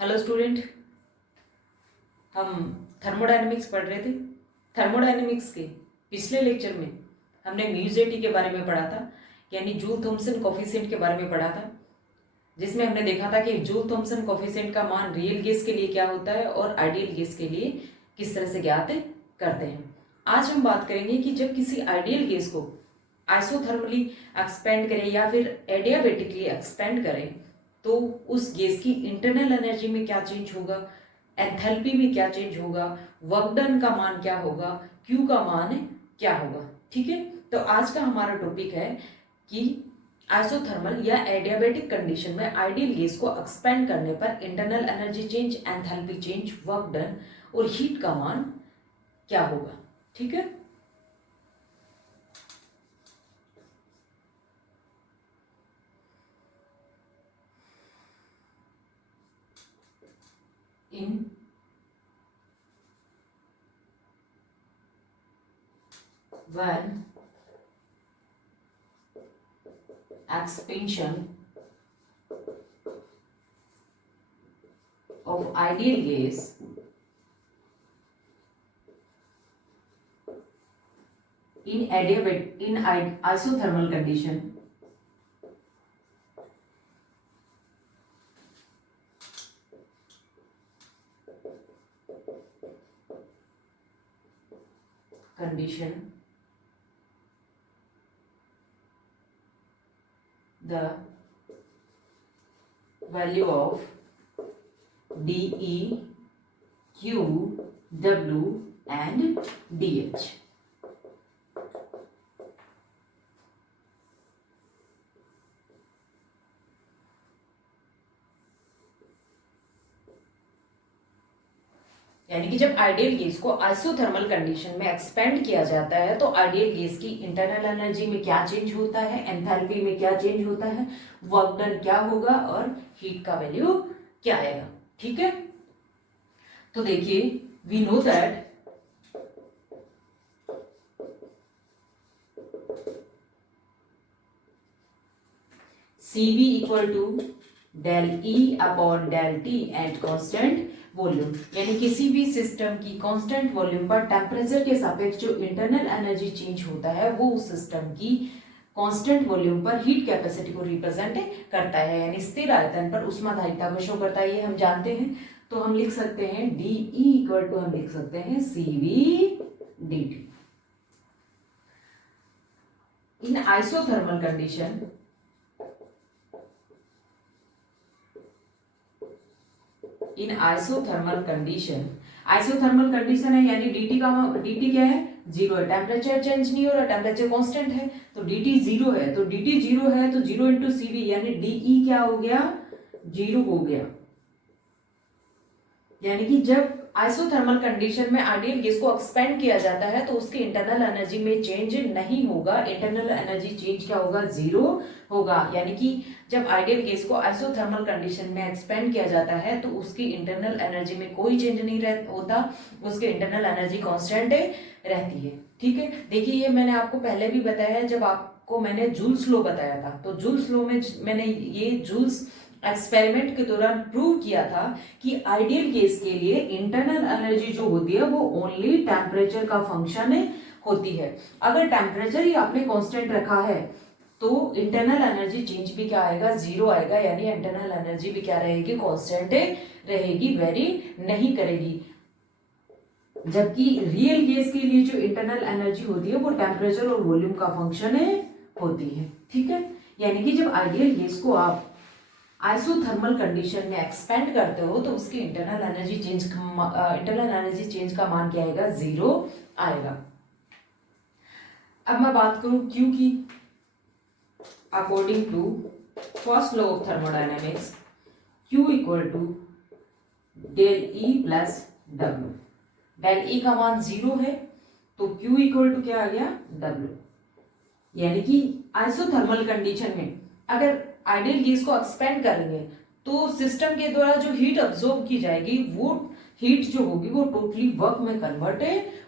Hello student, हम thermodynamics पढ़ रहे थे। थर्मोडायनेमिक्स के पिछले लेक्चर में हमने म्यूजेटी के बारे में पढ़ा था, यानी जूल थॉमसन कॉफिशिएंट के बारे में पढ़ा था, जिसमें हमने देखा था कि जूल थॉमसन कॉफिशिएंट का मान रियल गैस के लिए क्या होता है और आइडियल गैस के लिए किस तरह से ज्ञात करते हैं। आज हम बात करेंगे कि जब किसी आइडियल गैस को आइसोथर्मली एक्सपेंड करें या फिर एडियाबेटिकली एक्सपेंड करें तो उस गैस की इंटरनल एनर्जी में क्या चेंज होगा, एंथैल्पी में क्या चेंज होगा, वर्क डन का मान क्या होगा, क्यू का मान क्या होगा। ठीक है, तो आज का हमारा टॉपिक है कि आइसोथर्मल या एडियाबेटिक कंडीशन में आइडियल गैस को एक्सपेंड करने पर internal energy change, enthalpy change, work done और हीट का मान क्या होगा। ठीक है, in when expansion of ideal gas in isothermal condition the value of dE, Q, W and dH। यानी कि जब आइडियल गैस को आइसोथर्मल कंडीशन में एक्सपेंड किया जाता है तो आइडियल गैस की इंटरनल एनर्जी में क्या चेंज होता है, एंथैल्पी में क्या चेंज होता है, वर्क डन क्या होगा और हीट का वैल्यू क्या आएगा। ठीक है, तो देखिए, we know that CV equal to del E upon del T at constant volume. यानी किसी भी सिस्टम की कांस्टेंट वॉल्यूम पर टेम्परेचर के सापेक्ष जो इंटरनल एनर्जी चेंज होता है वो उस सिस्टम की कांस्टेंट वॉल्यूम पर हीट कैपेसिटी को रिप्रेजेंट करता है, यानी स्थिर आयतन पर ऊष्माधारिता को शो करता है। ये हम जानते हैं, तो हम लिख सकते हैं DE इक्वल टू हम लिख सकते हैं CV dt। In isothermal condition in isothermal condition है, यानी dt क्या है, जीरो है, टेम्परेचर चेंज नहीं हो रहा, टेम्परेचर कांस्टेंट है, तो dt जीरो है, तो dt जीरो है तो जीरो इंटू CV यानी DE क्या हो गया, जीरो हो गया। यानी कि जब आइसोथर्मल कंडीशन में आइडियल गैस को एक्सपेंड किया जाता है तो उसकी इंटरनल एनर्जी में चेंज नहीं होगा, इंटरनल एनर्जी चेंज क्या होगा, जीरो होगा। यानी कि जब आइडियल गैस को आइसोथर्मल कंडीशन में एक्सपेंड किया जाता है तो उसकी इंटरनल एनर्जी में कोई चेंज नहीं होता, उसकी इंटरनल एनर्जी कांस्टेंट रहती है। ठीक है, देखिए ये मैंने आपको पहले भी बताया है, जब आपको मैंने जूल्स लॉ बताया था तो जूल्स लॉ में मैंने ये जूल्स एक्सपेरिमेंट के दौरान प्रूव किया था कि आइडियल गैस के लिए इंटरनल एनर्जी जो होती है वो ओनली टेम्परेचर का फंक्शन होती है। अगर टेम्परेचर ही आपने कांस्टेंट रखा है तो इंटरनल एनर्जी चेंज भी क्या आएगा, जीरो आएगा, यानी इंटरनल एनर्जी भी क्या रहेगी, कांस्टेंट रहेगी, वेरी नहीं करेगी। जबकि रियल गैस के लिए जो इंटरनल एनर्जी होती है वो टेम्परेचर और वॉल्यूम का फंक्शन होती है। ठीक है, यानी कि जब आइडियल गैस को आप आइसोथर्मल कंडीशन में एक्सपेंड करते हो तो उसकी इंटरनल एनर्जी चेंज का मान क्या आएगा, जीरो आएगा। अब मैं बात करूं क्यू की, according to first law of thermodynamics Q equal to del E plus W। Del E का मान जीरो है तो Q इक्वल टू क्या आ गया, W। यानी कि आइसोथर्मल कंडीशन में अगर आइडियल गैस को एक्सपेंड करेंगे तो सिस्टम के द्वारा जो हीट अब्सॉर्ब की जाएगी वो हीट जो होगी वो टोटली वर्क में कन्वर्ट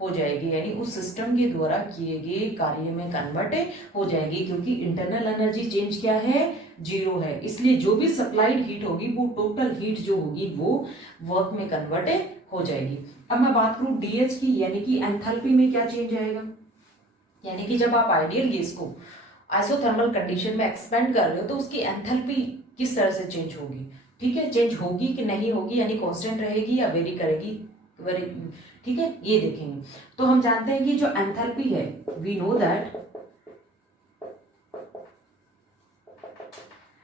हो जाएगी, यानी उस सिस्टम के द्वारा किए गए कार्य में कन्वर्ट हो जाएगी, क्योंकि इंटरनल एनर्जी चेंज क्या है, जीरो है, इसलिए जो भी सप्लाइड हीट होगी वो टोटल हीट जो होगी वो वर्क में कन्वर्ट हो जाएगी। अब मैं बात करूं डीएच की, यानी कि एंथैल्पी में क्या चेंज आएगा, यानी कि जब आप आइडियल गैस को आइसोथर्मल कंडीशन में एक्सपेंड कर रहे हो तो उसकी एंथैल्पी किस तरह से चेंज होगी, ठीक है, चेंज होगी कि नहीं होगी, यानी कांस्टेंट रहेगी या वेरी करेगी, ठीक है, ये देखेंगे। तो हम जानते हैं कि जो एंथैल्पी है, we know that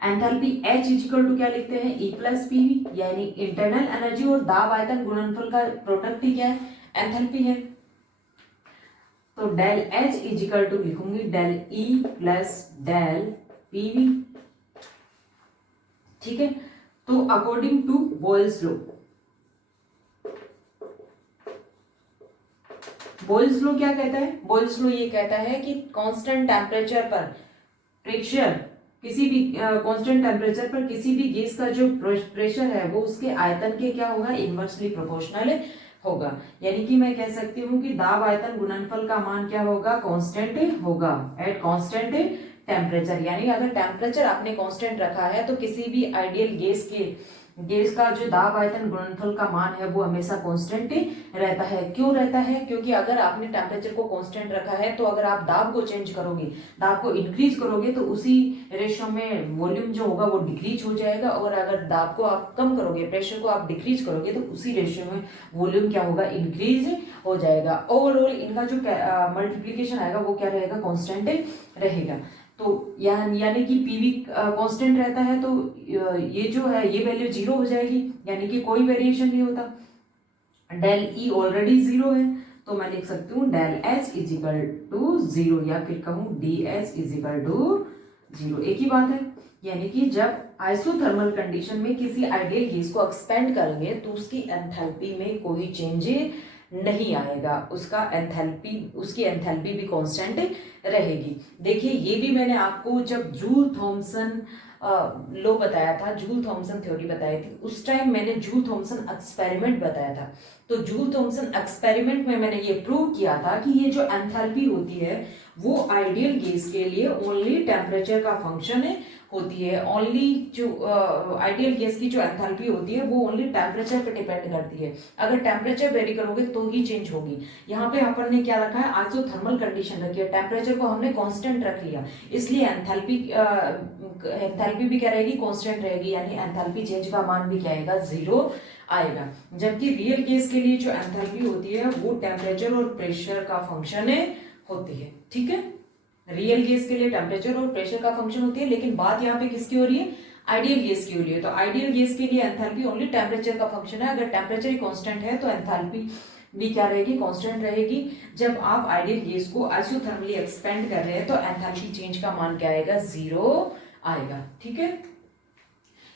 enthalpy H equal to क्या लिखते हैं, E प्लस पीवी, यानी इंटरनल एनर्जी और दाब आयतन गुणनफल का प्रोडक्ट ही क्या है, एंथैल्पी है। तो डेल H इक्वल टू लिखूंगी del E plus del PV, ठीक है। तो according to Boyle's law, Boyle's law क्या कहता है, बॉयल्स लॉ ये कहता है कि कांस्टेंट टेम्परेचर पर प्रेशर, किसी भी कांस्टेंट टेम्परेचर पर किसी भी गैस का जो प्रेशर है वो उसके आयतन के क्या होगा, इनवर्सली प्रोपोर्शनल होगा। यानी कि मैं कह सकती हूँ कि दाब आयतन गुणनफल का मान क्या होगा, कांस्टेंट होगा एट कांस्टेंट टेम्परेचर। यानी अगर टेम्परेचर आपने कांस्टेंट रखा है तो किसी भी आइडियल गैस का जो दाब आयतन गुणनफल का मान है वो हमेशा कांस्टेंट रहता है। क्यों रहता है, क्योंकि अगर आपने टेम्परेचर को कांस्टेंट रखा है तो अगर आप दाब को चेंज करोगे, दाब को इंक्रीज करोगे तो उसी रेशियो में वॉल्यूम जो होगा वो डिक्रीज हो जाएगा, और अगर दाब को आप कम करोगे, प्रेशर को आप डिक्रीज करोगे तो उसी रेशियो में वॉल्यूम क्या होगा, इंक्रीज हो जाएगा। ओवरऑल इनका जो मल्टीप्लीकेशन आएगा वो क्या रहेगा, कांस्टेंट रहेगा। तो यानी कि पीवी कांस्टेंट रहता है तो ये जो है ये वैल्यू जीरो हो जाएगी, यानी कि कोई वेरिएशन नहीं होता। डेल ई ऑलरेडी जीरो है तो मैं लिख सकती हूँ del H is equal to zero, या फिर कहूँ D H is equal to zero, एक ही बात है। यानी कि जब आइसोथर्मल कंडीशन में किसी आइडियल गैस को एक्सपेंड करेंगे तो उसकी एंथैल्पी में कोई चेंज नहीं आएगा, उसकी एंथैल्पी भी कांस्टेंट रहेगी। देखिए ये भी मैंने आपको जब जूल थॉमसन लॉ बताया था, जूल थॉमसन थ्योरी बताई थी, उस टाइम मैंने जूल थॉमसन एक्सपेरिमेंट बताया था। तो जूल थॉमसन एक्सपेरिमेंट में मैंने ये प्रूव किया था कि ये जो एंथैल्पी होती है वो आइडियल गैस के लिए ओनली टेम्परेचर का फंक्शन होती है। ओनली जो आइडियल गैस की जो एंथैल्पी होती है वो ओनली टेम्परेचर पे डिपेंड करती है। अगर टेम्परेचर वेरी करोगे तो ही चेंज होगी। यहाँ पे अपन ने क्या रखा है, आइसोथर्मल कंडीशन रखी है, टेम्परेचर को हमने कांस्टेंट रख लिया, इसलिए एंथैल्पी भी क्या रहेगी, कांस्टेंट रहेगी, यानी एंथैल्पी चेंज का मान भी क्या आएगा, जीरो आएगा। जबकि रियल गैस के लिए जो एंथैल्पी होती है वो टेम्परेचर और प्रेशर का फंक्शन होती है, ठीक है। रियल गैस के लिए टेम्परेचर और प्रेशर का फंक्शन होती है, लेकिन बात यहाँ पे किसकी हो रही है, आइडियल गैस की हो रही है। तो आइडियल गैस के लिए एंथैल्पी ओनली टेम्परेचर का फंक्शन है। अगर टेम्परेचर ही कांस्टेंट है तो एंथैल्पी भी क्या रहेगी, कांस्टेंट रहेगी। जब आप आइडियल गैस को आइसोथर्मली एक्सपेंड कर रहे हैं तो एंथैल्पी चेंज का मान क्या आएगा, जीरो आएगा, ठीक है।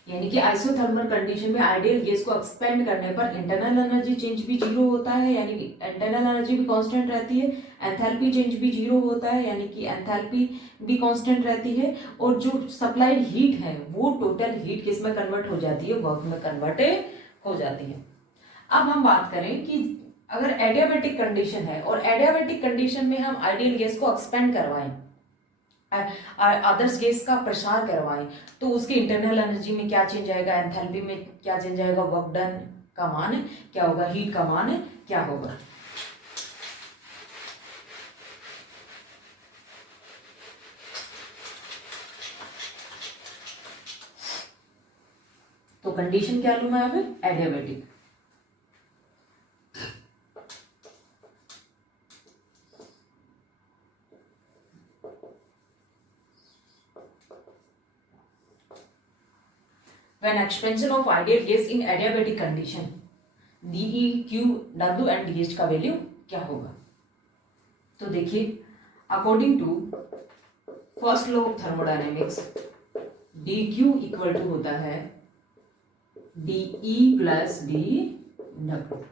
यानी कि आइसोथर्मल कंडीशन में आइडियल गैस को एक्सपेंड करने पर इंटरनल एनर्जी चेंज भी जीरो होता है, यानी कि इंटरनल एनर्जी भी कांस्टेंट रहती है, एंथैल्पी चेंज भी जीरो होता है, यानी कि एंथैल्पी भी कांस्टेंट रहती है, और जो सप्लाइड हीट है वो टोटल हीट किस में कन्वर्ट हो जाती है, वर्क में कन्वर्ट हो जाती है। अब हम बात करें कि अगर एडियाबैटिक कंडीशन है और एडियाबैटिक कंडीशन में हम आइडियल गैस को एक्सपेंड करवाएं, अदर्स गैस का प्रसार करवाएं, तो उसकी इंटरनल एनर्जी में क्या चेंज आएगा, एंथैल्पी में क्या चेंज आएगा, वर्क डन का मान क्या होगा, हीट का मान क्या होगा। तो कंडीशन क्या लूं मैं अब, adiabatic. When expansion of ideal gas in adiabatic condition, DE, Q, W and DH का वैल्यू क्या होगा। तो देखिए according to first law of thermodynamics, DQ equal to होता है DE प्लस DW,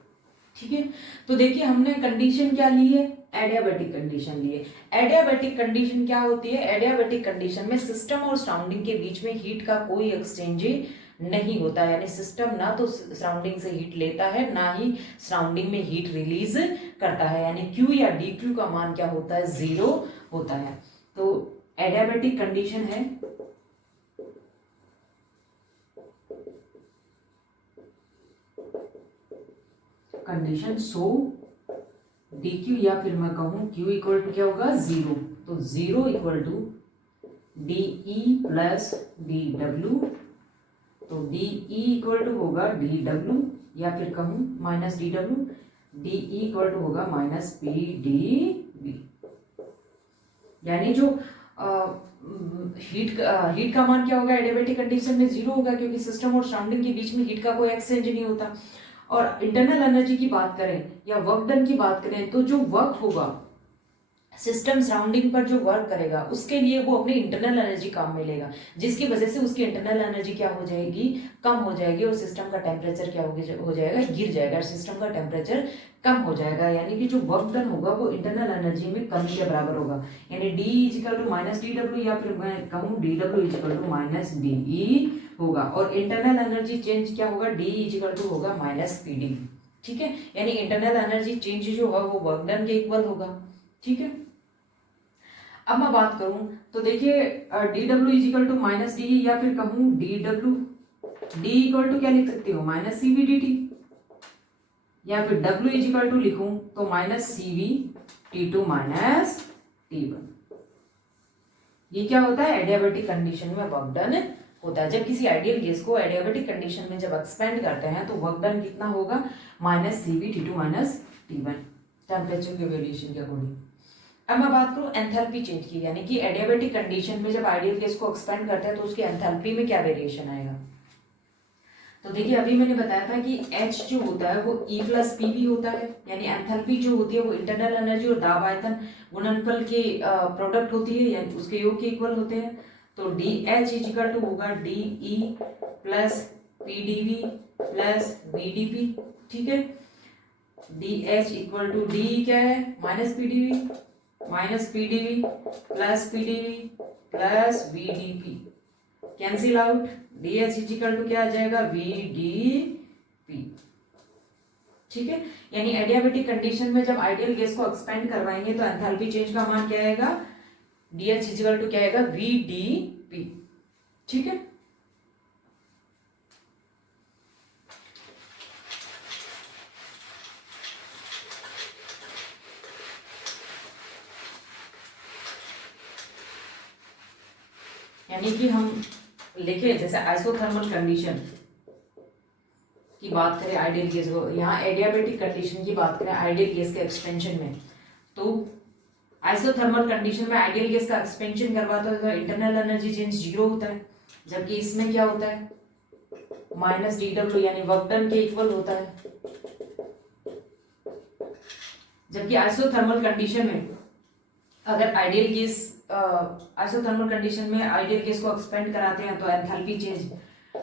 ठीक है। तो देखिए हमने कंडीशन क्या ली है, एडियाबैटिक कंडीशन ली है। एडियाबैटिक कंडीशन क्या होती है, एडियाबैटिक कंडीशन में सिस्टम और सराउंडिंग के बीच में हीट का कोई एक्सचेंज नहीं होता, यानी सिस्टम ना तो सराउंडिंग से हीट लेता है ना ही सराउंडिंग में हीट रिलीज करता है, यानी Q या DQ का मान क्या होता है, जीरो होता है। तो एडियाबैटिक कंडीशन है कंडीशन सो डी क्यू या फिर मैं कहूँ क्यू इक्वल टू क्या होगा 0, तो 0 equal to D E plus D W, तो डी ई इक्वल टू होगा डी डब्ल्यू या फिर कहूँ minus D W, D E equal to होगा माइनस पी डी वी। यानी जो हीट का मान क्या होगा एडियाबेटिक कंडीशन में 0 होगा, क्योंकि सिस्टम और सराउंडिंग के बीच में हीट का कोई एक्सचेंज नहीं होता। और इंटरनल एनर्जी की बात करें या वर्क डन की बात करें तो जो वर्क होगा सिस्टम सराउंडिंग पर जो वर्क करेगा उसके लिए वो अपनी इंटरनल एनर्जी काम में लेगा, जिसकी वजह से उसकी इंटरनल एनर्जी क्या हो जाएगी, कम हो जाएगी और सिस्टम का टेम्परेचर क्या हो जाएगा, गिर जाएगा, सिस्टम का टेम्परेचर कम हो जाएगा। यानी कि जो वर्क डन होगा वो इंटरनल एनर्जी में कमी के बराबर होगा। यानी D is equal to minus D W या फिर मैं कहूँ D W is equal to minus D E होगा। और इंटरनल एनर्जी चेंज क्या होगा, डी इजिकल टू होगा माइनस पी डी। ठीक है, यानी इंटरनल एनर्जी चेंज जो होगा वो वर्क डन के इक्वल होगा। ठीक है, अब मैं बात करूं तो देखिए D W is equal to minus D या फिर कहूं D W, D equal to क्या लिख सकती हूँ minus C V D T, या फिर डब्ल्यू इजिकल टू लिखूं तो minus C V T two minus T one. ये क्या होता है एडियाबेटिक कंडीशन में वर्क डन होता है। जब किसी आइडियल गैस को एडियाबेटिक कंडीशन में जब एक्सपेंड करते हैं तो वर्क डन कितना होगा minus C V T two minus T one temperature के वेरिएशन के अकॉर्डिंग। अब मैं बात करूं एंथैल्पी चेंज की, यानी कि एडियाबेटिक कंडीशन में जब आइडियल गैस को एक्सपेंड करते हैं तो उसकी एंथैल्पी में क्या वेरिएशन आएगा। तो देखिए अभी मैंने बताया था कि H जो होता है वो E प्लस पी वी होता है, यानी एंथैल्पी जो होती है वो इंटरनल एनर्जी और दाब आयतन गुणनफल के प्रोडक्ट होती है, यानी उसके योग के इक्वल होते हैं। तो डी एच इजिकल टू होगा D E plus P D V plus V D P. ठीक है, D H equal to D क्या है minus P D V minus P D V plus P D V plus V D P, cancel out, D H is equal to क्या आ जाएगा we D P. ठीक है, यानी एडियाबेटिक कंडीशन में जब आइडियल गैस को एक्सपेंड करवाएंगे तो एंथैल्पी चेंज का मान क्या आएगा डी एच इजिकल टू क्या आएगा वी डी पी। ठीक है, यानी कि हम लिखे जैसे आइसोथर्मल कंडीशन की बात करें आइडियल गैस को, यहाँ एडियाबेटिक कंडीशन की बात करें आइडियल गैस के एक्सपेंशन में, तो आइसोथर्मल कंडीशन में आइडियल गैस का एक्सपेंशन करवाता है तो इंटरनल एनर्जी चेंज 0 होता है, जबकि इसमें क्या होता है माइनस डी डब्ल्यू यानी वर्क डन के इक्वल होता है। जबकि आइसोथर्मल कंडीशन में अगर आइडियल गैस आइसोथर्मल कंडीशन में आइडियल गैस को एक्सपेंड कराते हैं तो एंथैल्पी चेंज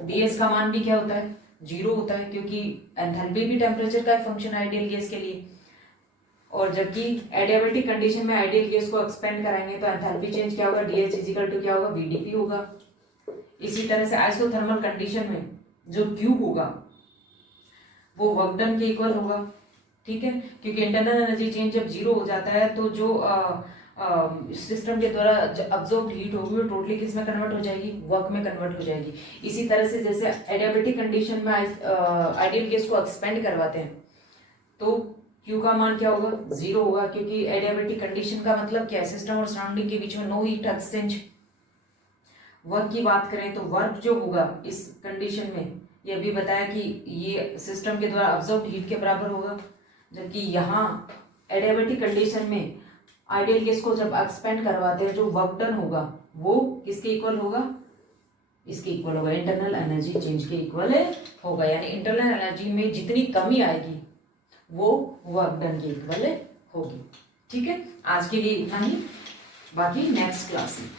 डीएस का मान भी क्या होता है 0 होता है, क्योंकि एंथैल्पी भी टेम्परेचर का फंक्शन आइडियल गैस के लिए। और जबकि एडियाबेटिक कंडीशन में आइडियल गैस को एक्सपेंड कराएंगे तो एंथैल्पी चेंज क्या होगा डीएच इजिकल टू क्या होगा वीडीपी होगा। इसी तरह से आइसोथर्मल कंडीशन में जो क्यू होगा वो वर्क डन के इक्वल होगा। ठीक है, क्योंकि इंटरनल एनर्जी चेंज जब 0 हो जाता है तो जो सिस्टम के द्वारा अब्जॉर्ब हीट होगी वो टोटली किस में कन्वर्ट हो जाएगी वर्क में कन्वर्ट हो जाएगी। इसी तरह से जैसे एडियाबेटिक कंडीशन में आइडियल गैस को एक्सपेंड करवाते हैं तो Q का मान क्या होगा 0 होगा, क्योंकि एडियाबेटिक कंडीशन का मतलब क्या है सिस्टम और सराउंडिंग के बीच में नो हीट एक्सचेंज। वर्क की बात करें तो वर्क जो होगा इस कंडीशन में ये भी बताया कि ये सिस्टम के द्वारा अब्जॉर्ब हीट के बराबर होगा, जबकि यहाँ एडियाबेटिक कंडीशन में आइडियल गैस को जब एक्सपेंड करवाते हैं जो वर्क डन होगा वो किसके इक्वल होगा इसके इक्वल होगा इंटरनल एनर्जी चेंज के इक्वल होगा। यानी इंटरनल एनर्जी में जितनी कमी आएगी वो वर्क डन के इक्वल होगी। ठीक है, आज के लिए इतना ही, बाकी नेक्स्ट क्लास में।